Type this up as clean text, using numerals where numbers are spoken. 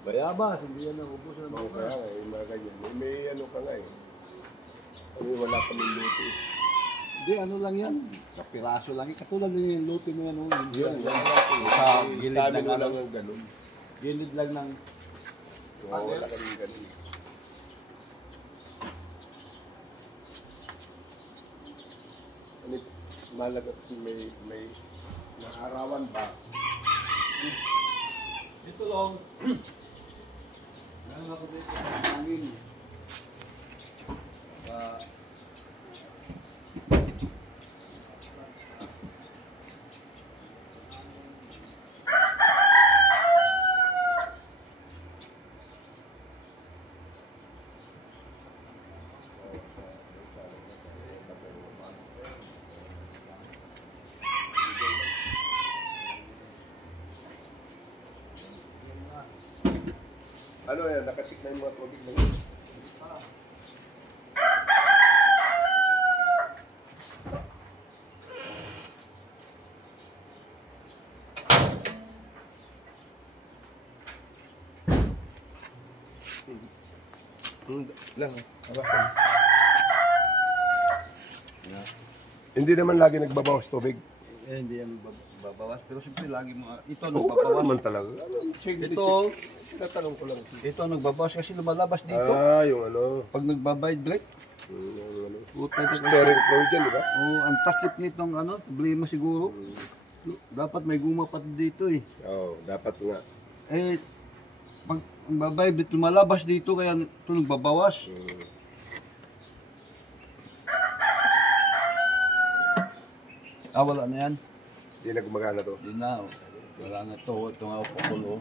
Bayabas, hindi yan naubos na Oo, kaya nga, yung mga ganyan. May ano ka nga eh. Wala pa ng luto. Hindi, ano lang yan. Kapiraso lang. Katulad din yung luto mo yan. Yan, Sa gilid lang ng lang ang ganun. Gilid lang ng... Oo, wala kaming ganun. Ano, malagat may naarawan ba? Dito lang. Meron ako dito ng hangin. Ano yan, nakatik na yung mga tubig na yun. Lang, hawakan. Hindi naman lagi nagbabawas tubig. Eh, hindi yan babawas. Pero siyempre lagi mga... Ito Oo, nagbabawas. naman talaga. Ito, tinatanong ko lang. ito nagbabawas kasi lumalabas dito. Ah, yung ano. Pag nagbabayad Yung ano. puta ito. Steering fluid yan, di ba? Oh, ang takip nitong ano, problema siguro. Dapat may guma pa dito eh. Oo, dapat nga. Eh, pag ang babayad, lumalabas dito kaya ito nagbabawas. Ah, wala na yan. Hindi na gumagana to. Hindi na. Wala na to. Ito nga, pakulo.